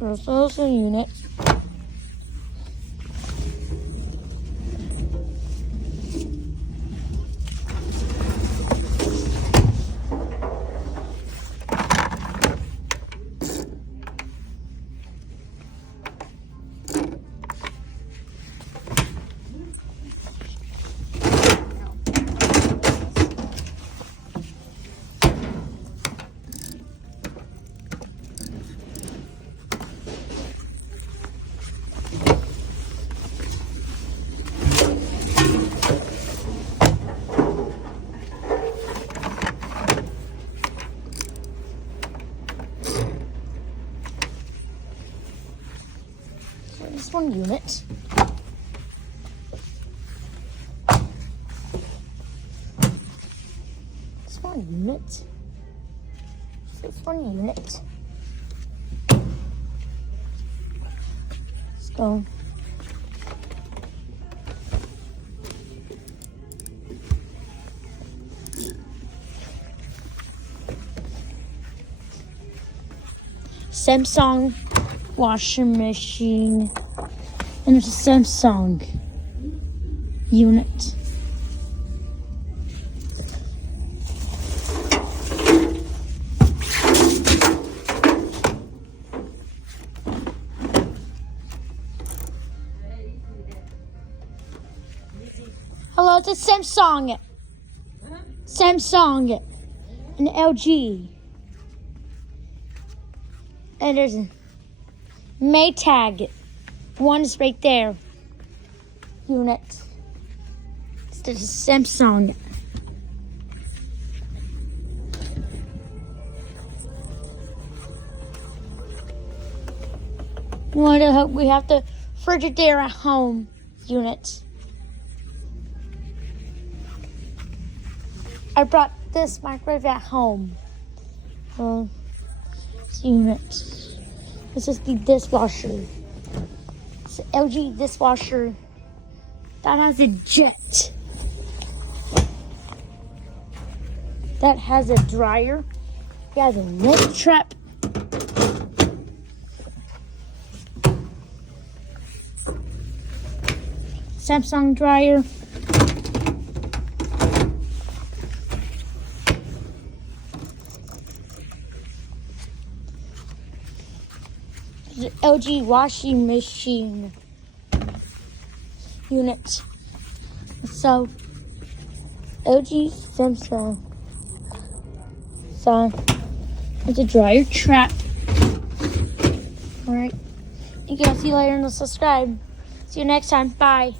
There's also a unit. This one unit. This one unit. This one unit. Let's go. Samsung washing machine. And it's a Samsung unit. Hello, it's a Samsung. Samsung. An LG. And there's a Maytag. One is right there. Unit. It's the Samsung. We have the Frigidaire at home unit. I brought this microwave at home. Unit. This is the dishwasher. It's an LG dishwasher that has a jet. That has a dryer. It has a lint trap. Samsung dryer. The LG washing machine unit. So LG Samsung. So it's a dryer trap. Alright. Thank you. I'll see you later and subscribe. See you next time. Bye.